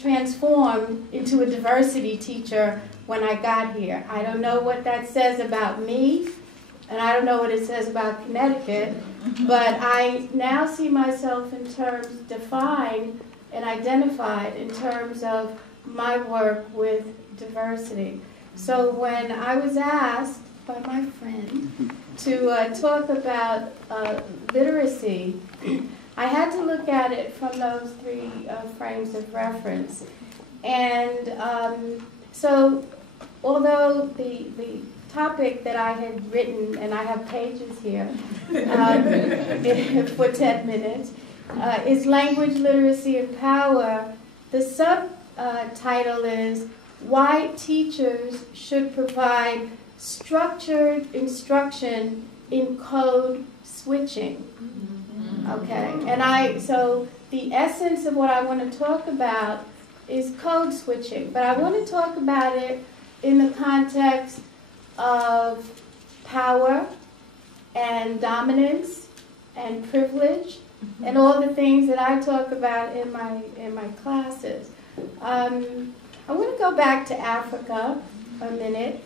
transformed into a diversity teacher when I got here. I don't know what that says about me, and I don't know what it says about Connecticut, but I now see myself in terms defined and identified in terms of my work with diversity. So when I was asked by my friend to talk about literacy, I had to look at it from those three frames of reference. And so although the topic that I had written, and I have pages here for 10 minutes, is Language, Literacy, and Power, the subtitle is Why Teachers Should Provide Structured Instruction in Code Switching. Okay, and so the essence of what I want to talk about is code switching, but I want to talk about it in the context of power and dominance and privilege and all the things that I talk about in my classes. I want to go back to Africa a minute.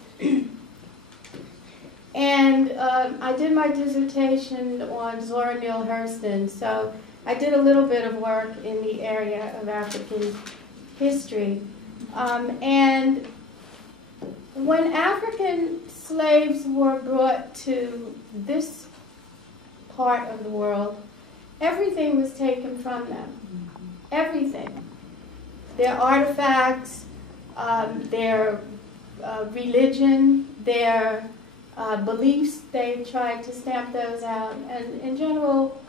And I did my dissertation on Zora Neale Hurston, so I did a little bit of work in the area of African history. And when African slaves were brought to this part of the world, everything was taken from them. Everything. Their artifacts, their religion, their beliefs, they tried to stamp those out, and in general,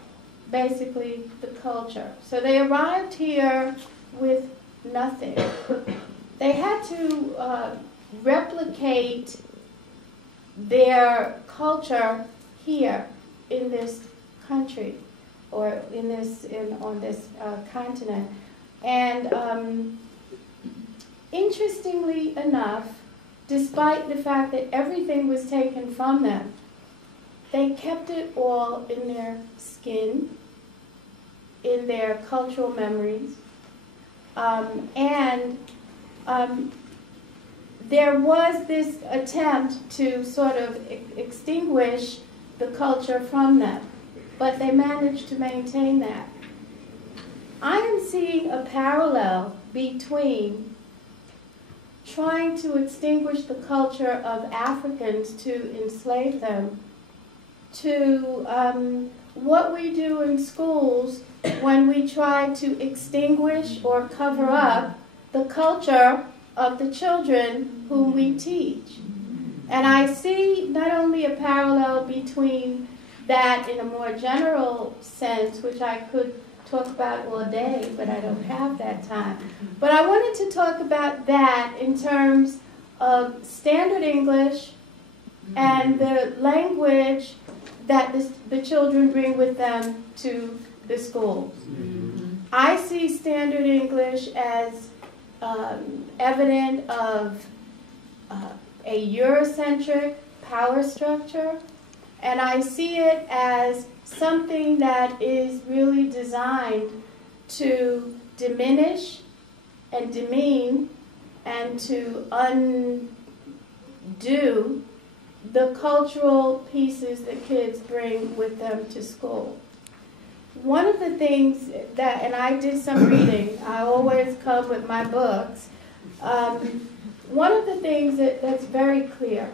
basically the culture. So they arrived here with nothing. They had to replicate their culture here in this country, or on this continent. And interestingly enough, despite the fact that everything was taken from them, they kept it all in their skin, in their cultural memories, and there was this attempt to sort of extinguish the culture from them, but they managed to maintain that. I am seeing a parallel between trying to extinguish the culture of Africans to enslave them, to what we do in schools when we try to extinguish or cover up the culture of the children whom we teach. And I see not only a parallel between that in a more general sense, which I could talk about all day, but I don't have that time. But I wanted to talk about that in terms of standard English and the language that the children bring with them to the schools. I see standard English as evident of a Eurocentric power structure, and I see it as something that is really designed to diminish and demean and to undo the cultural pieces that kids bring with them to school. One of the things that, and I did some reading, I always come with my books, one of the things that's very clear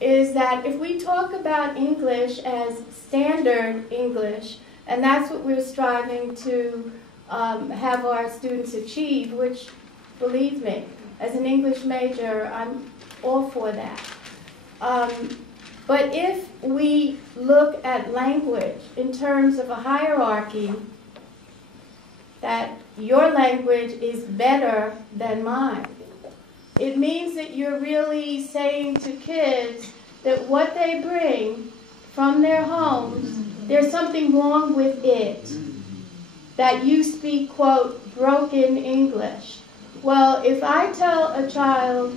is that if we talk about English as standard English, and that's what we're striving to have our students achieve, which, believe me, as an English major, I'm all for that. But if we look at language in terms of a hierarchy, that your language is better than mine, it means that you're really saying to kids that what they bring from their homes, there's something wrong with it. That you speak, quote, broken English. Well, if I tell a child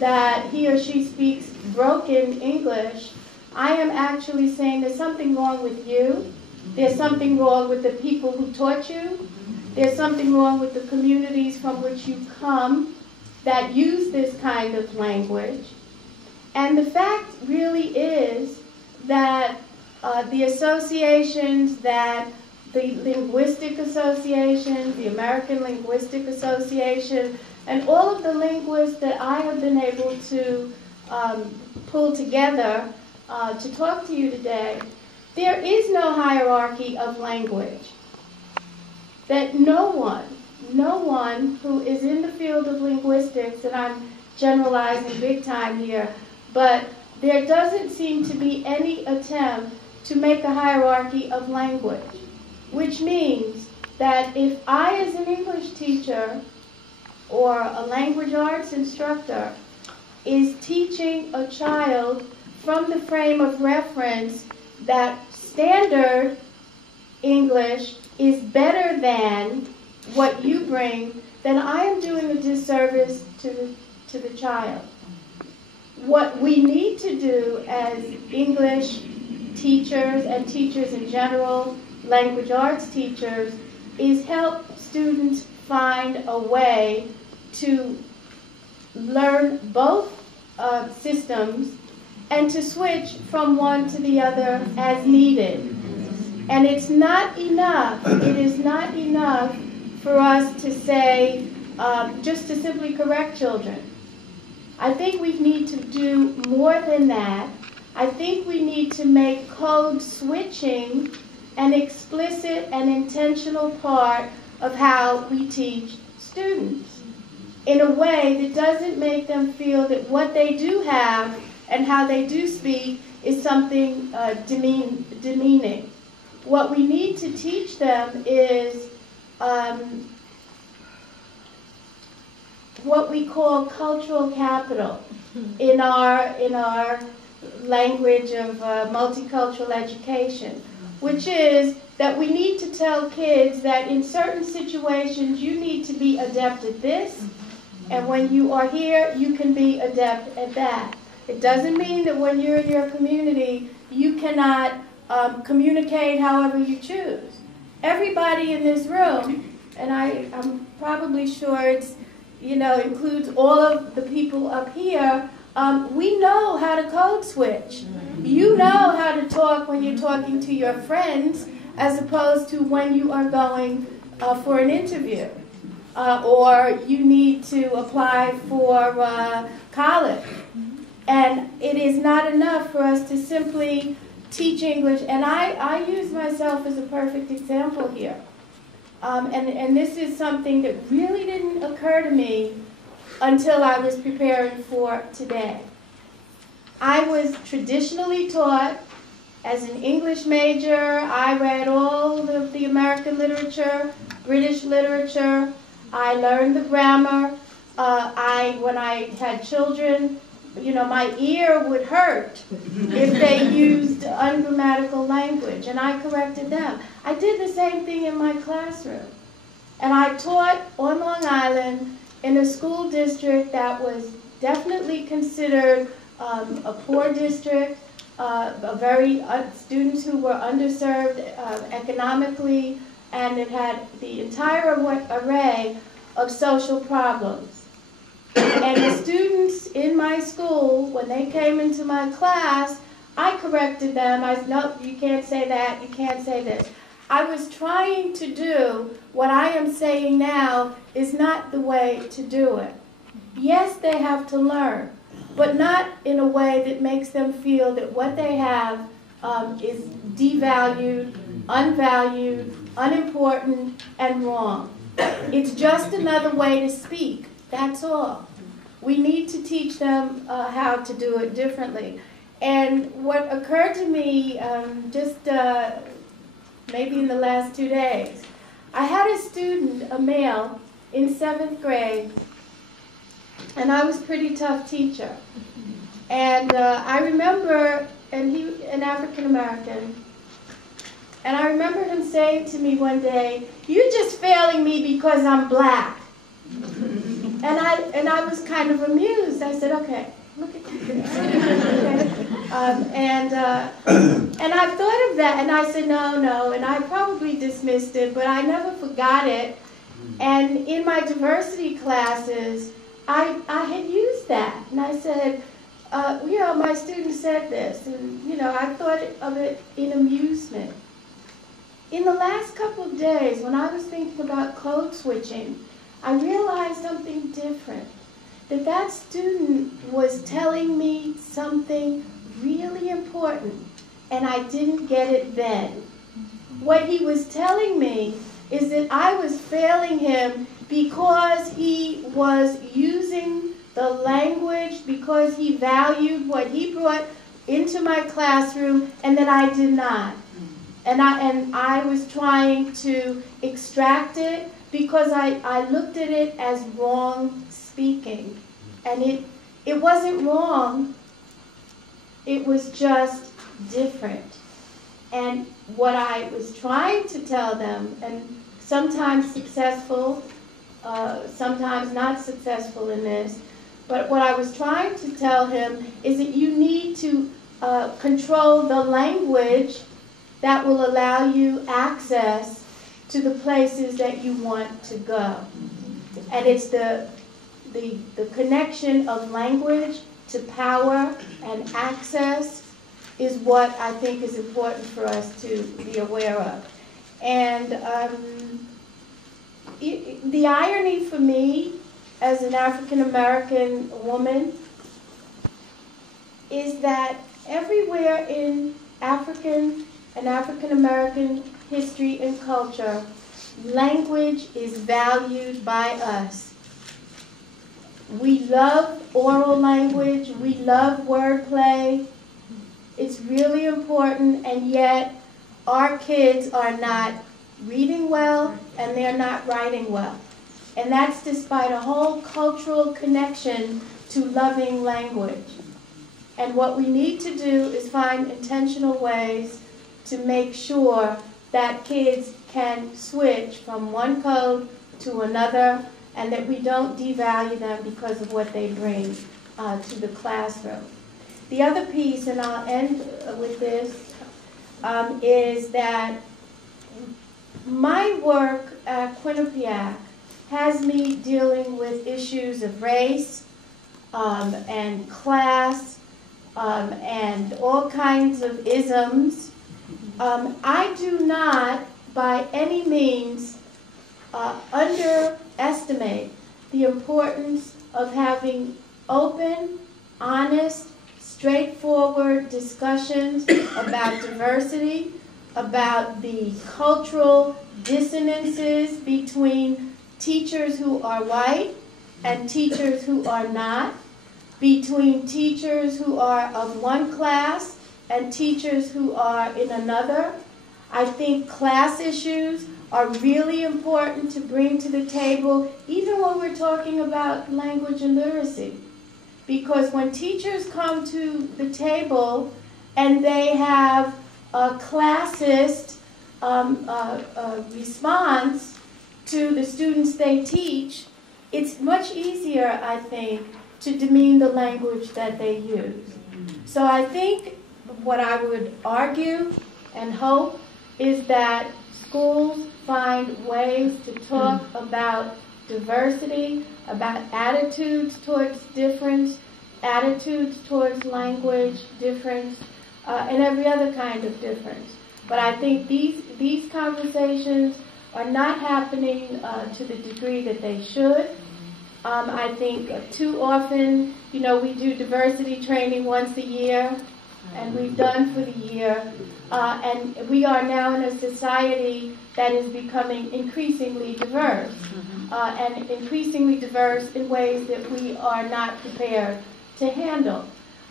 that he or she speaks broken English, I am actually saying there's something wrong with you. There's something wrong with the people who taught you. There's something wrong with the communities from which you come that use this kind of language. And the fact really is that the associations that the Linguistic Association, the American Linguistic Association, and all of the linguists that I have been able to pull together to talk to you today, there is no hierarchy of language. That no one who is in the field of linguistics, and I'm generalizing big time here, but there doesn't seem to be any attempt to make a hierarchy of language, which means that if I, as an English teacher or a language arts instructor, is teaching a child from the frame of reference that standard English is better than what you bring, then I am doing a disservice to the child. What we need to do as English teachers and teachers in general, language arts teachers, is help students find a way to learn both systems and to switch from one to the other as needed. And it's not enough, it is not enough for us to say, just to simply correct children. I think we need to do more than that. I think we need to make code switching an explicit and intentional part of how we teach students in a way that doesn't make them feel that what they do have and how they do speak is something demeaning. What we need to teach them is what we call cultural capital in our language of multicultural education, which is that we need to tell kids that in certain situations you need to be adept at this, and when you are here, you can be adept at that. It doesn't mean that when you're in your community, you cannot communicate however you choose. Everybody in this room, and I'm probably sure it's, includes all of the people up here, we know how to code switch. You know how to talk when you're talking to your friends as opposed to when you are going for an interview. Or you need to apply for college. And it is not enough for us to simply teach English. And I use myself as a perfect example here. And this is something that really didn't occur to me until I was preparing for today. I was traditionally taught as an English major. I read all of the American literature, British literature. I learned the grammar. When I had children, my ear would hurt if they used ungrammatical language, and I corrected them. I did the same thing in my classroom. And I taught on Long Island in a school district that was definitely considered a poor district, students who were underserved economically, and it had the entire array of social problems. And the students in my school, when they came into my class, I corrected them. I said, no, you can't say that, you can't say this. I was trying to do what I am saying now is not the way to do it. Yes, they have to learn, but not in a way that makes them feel that what they have is devalued, unvalued, unimportant, and wrong. It's just another way to speak, that's all. We need to teach them how to do it differently. And what occurred to me maybe in the last 2 days, I had a student, a male, in 7th grade, and I was a pretty tough teacher. And I remember, and he, an African American, and I remember him saying to me one day, "You're just failing me because I'm black." And I was kind of amused. I said, "Okay, look at you." And I thought of that, and I said, no, and I probably dismissed it, but I never forgot it. And in my diversity classes, I had used that. And I said, my students said this, and, I thought of it in amusement. In the last couple of days, when I was thinking about code switching, I realized something different. That student was telling me something really important, and I didn't get it then. What he was telling me is that I was failing him because he was using the language, because he valued what he brought into my classroom, and that I did not. And I was trying to extract it because I looked at it as wrong speaking. And it wasn't wrong, it was just different. And what I was trying to tell them, and sometimes successful, sometimes not successful in this, but what I was trying to tell him is that you need to control the language that will allow you access to the places that you want to go. And it's the connection of language to power and access is what I think is important for us to be aware of. And the irony for me as an African American woman is that everywhere in African and African American history and culture, language is valued by us. We love oral language, we love wordplay. It's really important, and yet our kids are not reading well and they're not writing well. And that's despite a whole cultural connection to loving language. And what we need to do is find intentional ways to make sure that kids can switch from one code to another, and that we don't devalue them because of what they bring to the classroom. The other piece, and I'll end with this, is that my work at Quinnipiac has me dealing with issues of race and class and all kinds of isms. I do not, by any means, underestimate the importance of having open, honest, straightforward discussions about diversity, about the cultural dissonances between teachers who are white and teachers who are not, between teachers who are of one class and teachers who are in another. I think class issues are really important to bring to the table, even when we're talking about language and literacy. Because when teachers come to the table and they have a classist response to the students they teach, it's much easier, I think, to demean the language that they use. So I think what I would argue and hope is that schools find ways to talk about diversity, about attitudes towards difference, attitudes towards language difference, and every other kind of difference. But I think these conversations are not happening to the degree that they should. I think too often, we do diversity training once a year, and we've done for the year. And we are now in a society that is becoming increasingly diverse, and increasingly diverse in ways that we are not prepared to handle.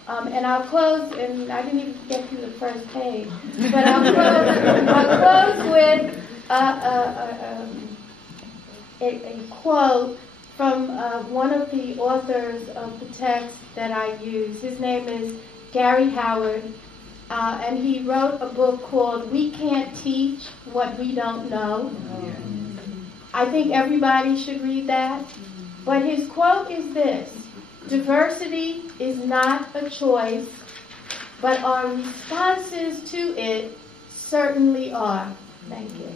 And I'll close, and I didn't even get through the first page, but I'll close with a quote from one of the authors of the text that I use. His name is Gary Howard, and he wrote a book called We Can't Teach What We Don't Know. I think everybody should read that. But his quote is this: diversity is not a choice, but our responses to it certainly are. Thank you.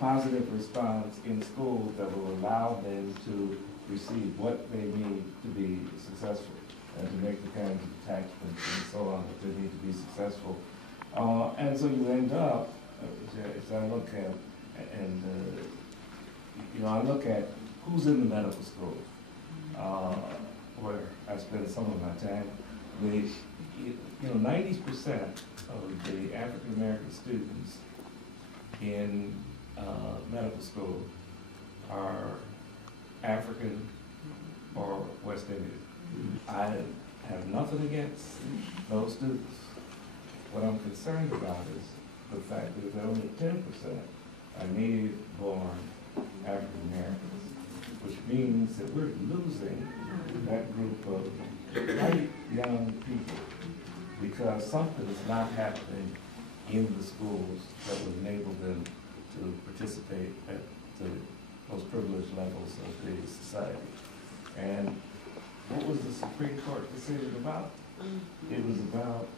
positive response in schools that will allow them to receive what they need to be successful and to make the kinds of attachments and so on that they need to be successful. And so you end up, as I look at, and I look at who's in the medical school, where I spend some of my time. 90% of the African American students in medical school are African or West Indian. I have nothing against those students. What I'm concerned about is the fact that only 10% are native-born African Americans, which means that we're losing that group of bright young people because something is not happening in the schools that would enable them to participate at the most privileged levels of the society. And what was the Supreme Court decision about? It was about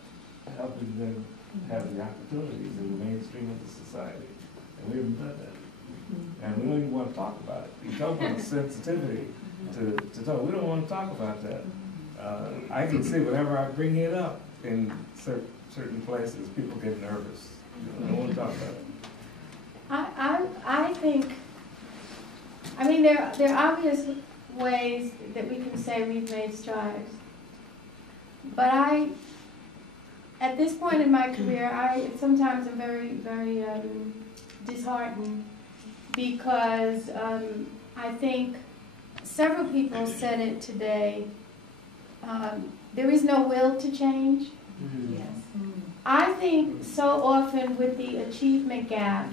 helping them have the opportunities in the mainstream of the society. And we haven't done that. And we don't even want to talk about it. You talk about sensitivity to talk. We don't want to talk about that. I can see whenever I bring it up in certain places, people get nervous. I don't want to talk about it. I think, I mean, there are obvious ways that we can say we've made strides. But at this point in my career, sometimes I'm very, very disheartened because I think several people said it today. There is no will to change. Yes. I think so often with the achievement gap,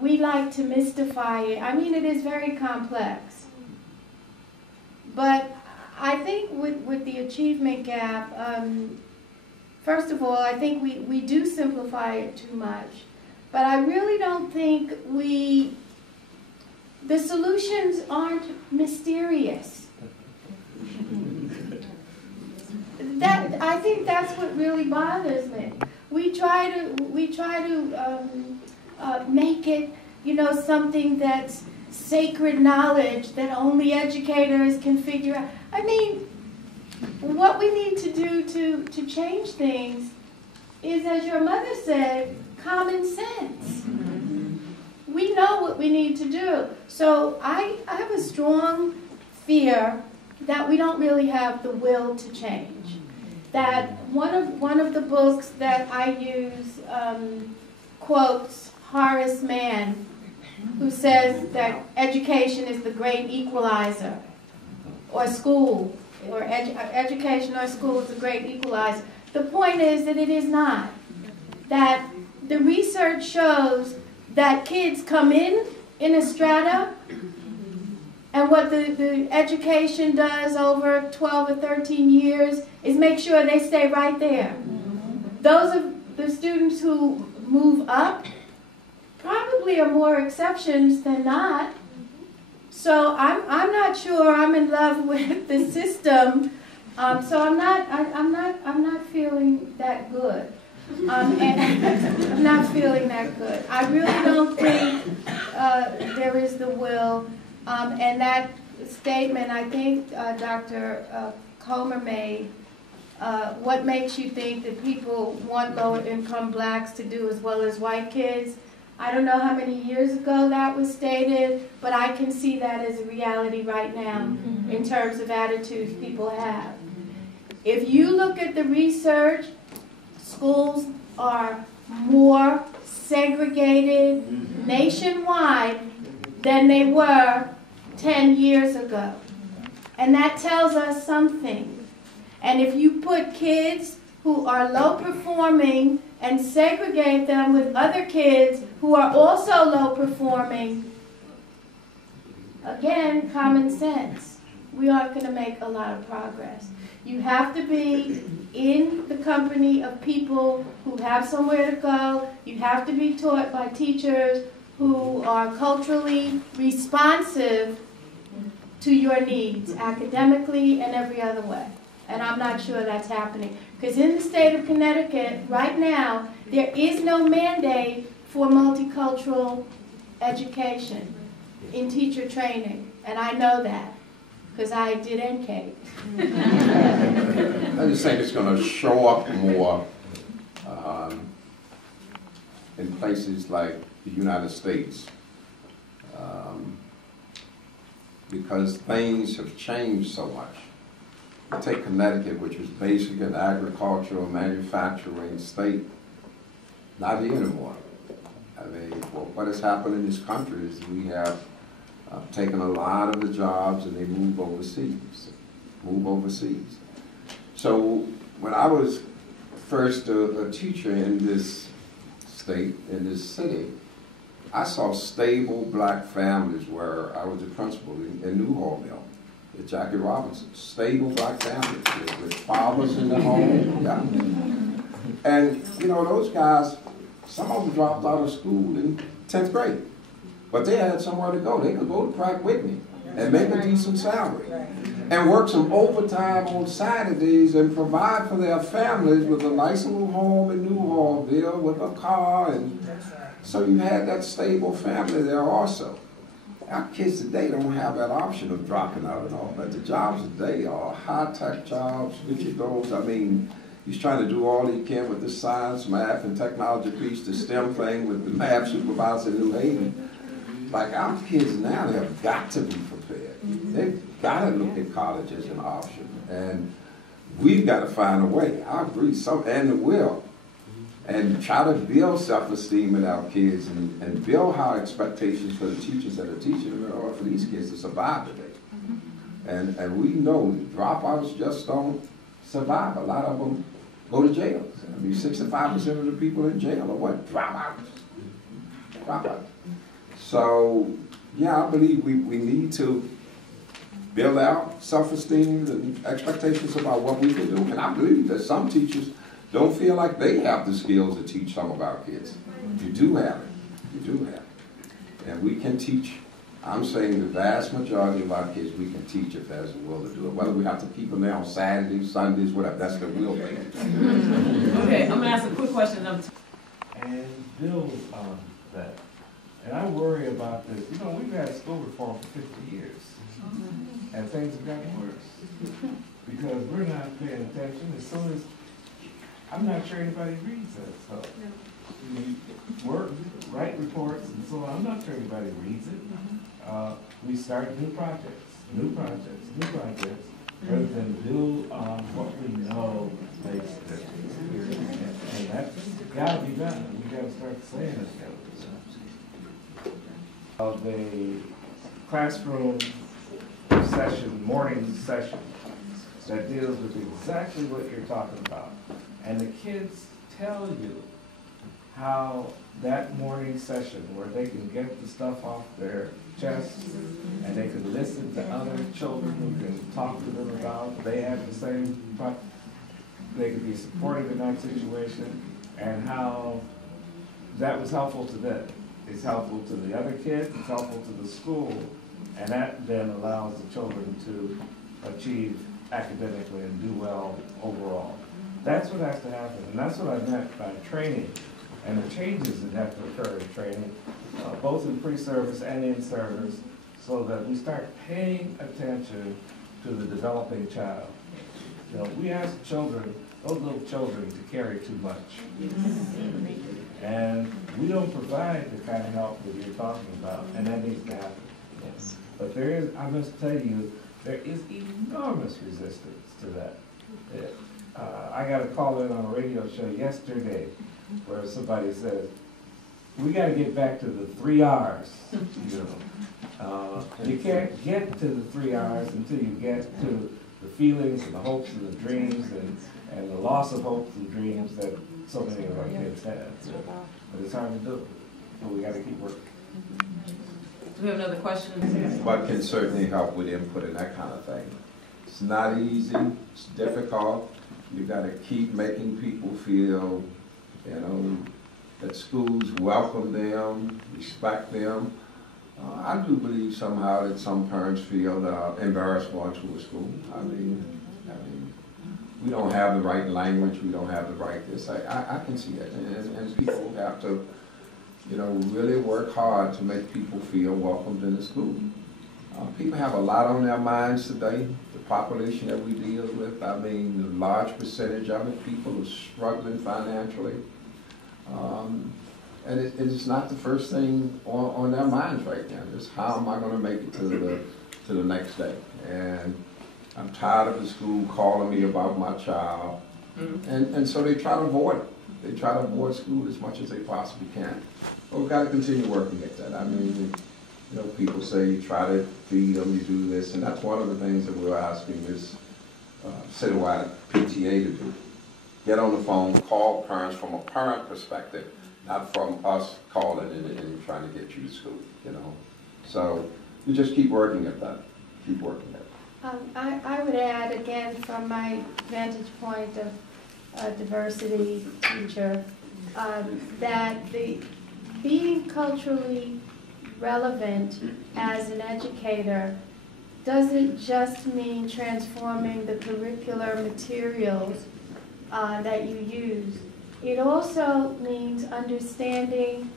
we like to mystify it. I mean, it is very complex. But I think with the achievement gap, first of all, I think we do simplify it too much. But I really don't think the solutions aren't mysterious. I think that's what really bothers me. We try to make it, something that's sacred knowledge that only educators can figure out. I mean, what we need to do to change things is, as your mother said, common sense. We know what we need to do. So I have a strong fear that we don't really have the will to change. That one of the books that I use quotes Horace Mann, who says that education is the great equalizer, or school, or education or school is the great equalizer. The point is that it is not. That the research shows that kids come in a strata, and what the education does over 12 or 13 years is make sure they stay right there. Those of the students who move up probably are more exceptions than not. So I'm not sure I'm in love with the system. So I'm not feeling that good. And I'm not feeling that good. I really don't think there is the will. And that statement, I think Dr. Comer made, what makes you think that people want lower-income blacks to do as well as white kids? I don't know how many years ago that was stated, but I can see that as a reality right now in terms of attitudes people have. If you look at the research, schools are more segregated nationwide than they were 10 years ago. And that tells us something. And if you put kids who are low performing and segregate them with other kids who are also low performing, again, common sense, we aren't going to make a lot of progress. You have to be in the company of people who have somewhere to go. You have to be taught by teachers who are culturally responsive to your needs, academically and every other way. And I'm not sure that's happening. Because in the state of Connecticut, right now, there is no mandate for multicultural education in teacher training, and I know that because I did NK. I just think it's going to show up more in places like the United States, because things have changed so much. You take Connecticut, which was basically an agricultural manufacturing state, not here anymore. I mean, what has happened in this country is we have taken a lot of the jobs and they move overseas. So when I was first a teacher in this state, in this city, I saw stable black families where I was a principal in Newhall at Jackie Robinson. Stable black families with fathers in the home. Yeah. And you know, those guys, some of them dropped out of school in 10th grade. But they had somewhere to go. They could go to Pratt Whitney and make a decent salary. And work some overtime on Saturdays and provide for their families with a nice little home in Newhallville with a car. And so you had that stable family there also. Our kids today don't have that option of dropping out and all, but the jobs today are high-tech jobs, which are those, I mean, he's trying to do all he can with the science, math, and technology piece, the STEM thing with the math supervisor in New Haven. Like our kids now, they have got to be prepared. They've got to look at college as an option. And we've got to find a way. I agree, and will. And try to build self-esteem in our kids and build high expectations for the teachers that are teaching them in order for these kids to survive today. And we know dropouts just don't survive. A lot of them go to jail. I mean, 65% of the people in jail are what? Dropouts. So, yeah, I believe we need to build out self-esteem and expectations about what we can do. And I believe that some teachers don't feel like they have the skills to teach some of our kids. You do have it. You do have it. And we can teach. I'm saying the vast majority of our kids we can teach if there's a will to do it. Whether we have to keep them there on Saturdays, Sundays, whatever, that's the will thing. Okay, I'm going to ask a quick question. And build on that. And I worry about this. You know, we've had school reform for 50 years. And things have gotten worse. Because we're not paying attention. As soon as, I'm not sure anybody reads that stuff. We work, write reports, and so on. I'm not sure anybody reads it. We start new projects, rather than build on what we know makes a difference. And that's got to be done. We got to start saying it's got to be done. The classroom session, morning session, that deals with exactly what you're talking about. And the kids tell you how that morning session where they can get the stuff off their chest and they can listen to other children who can talk to them about, they have the same, they can be supportive in that situation, and how that was helpful to them. It's helpful to the other kids, it's helpful to the school, and that then allows the children to achieve academically and do well overall. That's what has to happen, and that's what I meant by training, and the changes that have to occur in training, both in pre-service and in service, so that we start paying attention to the developing child. You know, we ask children, those little children, to carry too much. And we don't provide the kind of help that you're talking about, and that needs to happen. Yes. But there is, I must tell you, there is enormous resistance to that. I got a call in on a radio show yesterday where somebody says, we got to get back to the 3 R's. You know, you can't get to the 3 R's until you get to the feelings and the hopes and the dreams and the loss of hopes and dreams that so many of our kids have. But it's hard to do. But we got to keep working. Do we have another question? But can certainly help with input and that kind of thing. It's not easy. It's difficult. You got to keep making people feel, you know, that schools welcome them, respect them. I do believe somehow that some parents feel embarrassed going to a school. I mean, we don't have the right language, we don't have the right this. I can see that, and people have to you know, really work hard to make people feel welcomed in the school. People have a lot on their minds today. The population that we deal with, I mean, a large percentage of it, people are struggling financially. And it is not the first thing on their minds right now. It's how am I going to make it to the next day? And I'm tired of the school calling me about my child. And so they try to avoid it. They try to avoid school as much as they possibly can. But we've got to continue working at that. I mean, you know, people say you try to feed them, you do this, and that's one of the things that we're asking this citywide PTA to do. Get on the phone, call parents from a parent perspective, not from us calling and trying to get you to school, you know. So you just keep working at that. Keep working at it. I would add, again, from my vantage point of a diversity teacher, that being culturally relevant as an educator doesn't just mean transforming the curricular materials that you use. It also means understanding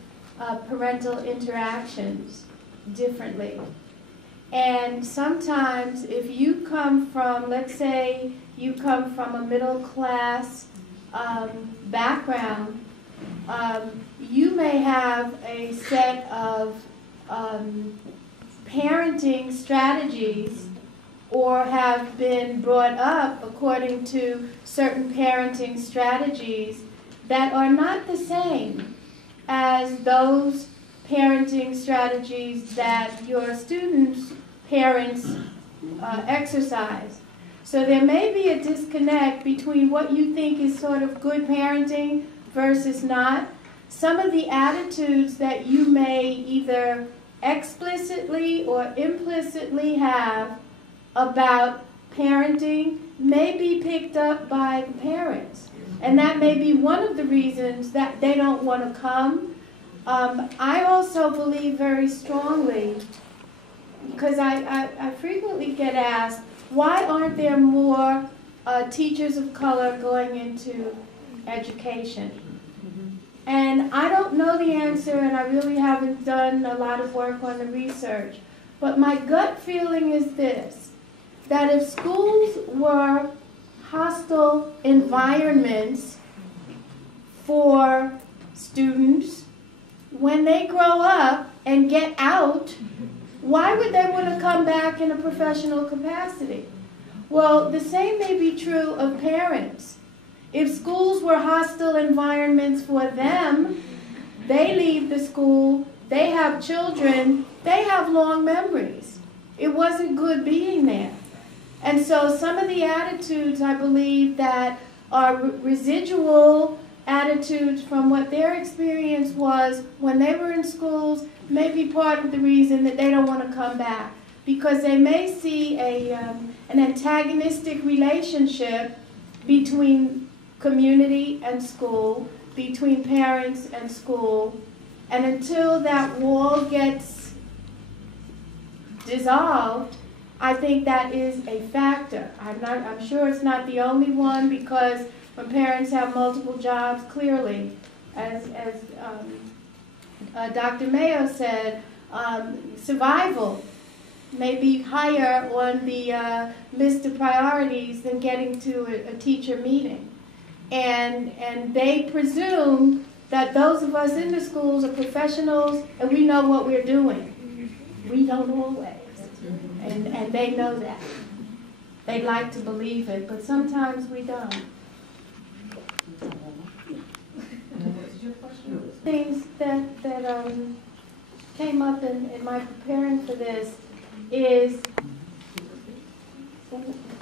parental interactions differently. And sometimes if you come from, let's say you come from a middle class background, you may have a set of parenting strategies or have been brought up according to certain parenting strategies that are not the same as those parenting strategies that your students' parents exercise. So there may be a disconnect between what you think is sort of good parenting versus not. Some of the attitudes that you may either explicitly or implicitly have about parenting may be picked up by the parents. And that may be one of the reasons that they don't want to come. I also believe very strongly, because I frequently get asked, why aren't there more teachers of color going into education? And I don't know the answer, and I really haven't done a lot of work on the research. But my gut feeling is this, that if schools were hostile environments for students, when they grow up and get out, why would they want to come back in a professional capacity? Well, the same may be true of parents. If schools were hostile environments for them, they leave the school, they have children, they have long memories. It wasn't good being there. And so some of the attitudes, I believe, that are residual attitudes from what their experience was when they were in schools may be part of the reason that they don't want to come back. Because they may see an antagonistic relationship between community and school, between parents and school, and until that wall gets dissolved, I think that is a factor. I'm sure it's not the only one, because when parents have multiple jobs, clearly, as Dr. Mayo said, survival may be higher on the list of priorities than getting to a teacher meeting. And they presume that those of us in the schools are professionals and we know what we're doing. We don't always. And they know that. They like to believe it, but sometimes we don't. Things that came up in my preparing for this is,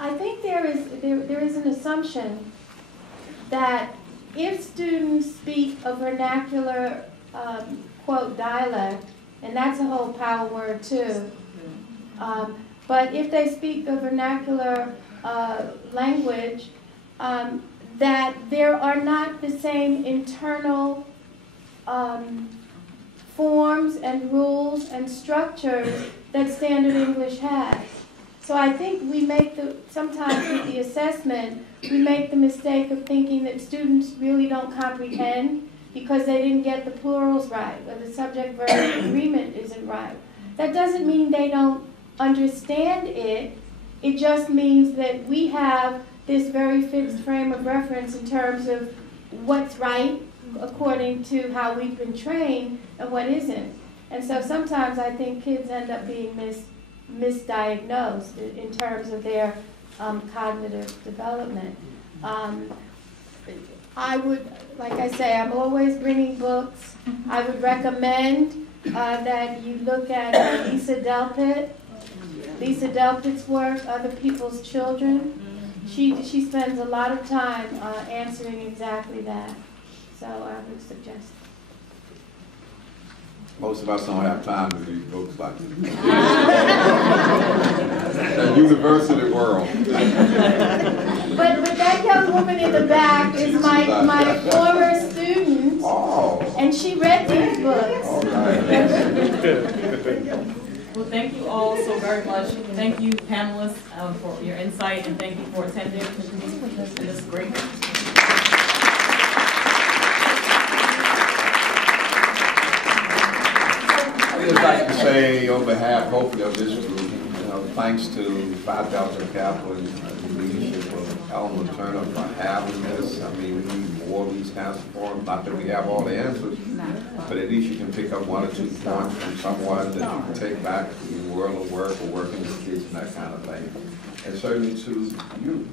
I think there is an assumption that if students speak a vernacular, quote, dialect, and that's a whole power word too, but if they speak a vernacular language, that there are not the same internal forms and rules and structures that standard English has. So I think we make sometimes with the assessment, we make the mistake of thinking that students really don't comprehend because they didn't get the plurals right, or the subject-verb agreement isn't right. That doesn't mean they don't understand it. It just means that we have this very fixed frame of reference in terms of what's right according to how we've been trained and what isn't. And so sometimes I think kids end up being misdiagnosed in terms of their cognitive development. I would, like I say, I'm always bringing books. I would recommend that you look at Lisa Delpit's work, Other People's Children. She spends a lot of time answering exactly that. So I would suggest. Most of us don't have time to read books like this. The university world. But that young woman in the back is my former student, and she read these books. All right. Well, thank you all so very much. Thank you, panelists, for your insight, and thank you for attending. It is great. I'd just like to say, on behalf, hopefully, of this group, thanks to Phi Delta Capital and the leadership of Elmer Turner for having this. I mean, we need more of these kinds of forums. Not that we have all the answers, but at least you can pick up 1 or 2 points from someone that you can take back to your world of work or working with kids and that kind of thing. And certainly to you.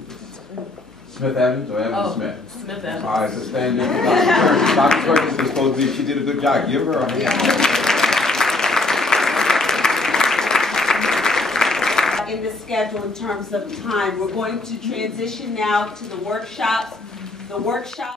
Smith Evans or Evans Smith? Smith Evans. All right, so stand in for Dr. Perkins. Dr. Perkins is supposed to be, she did a good job. Give her a hand. In the schedule in terms of time, we're going to transition now to the workshops. The workshop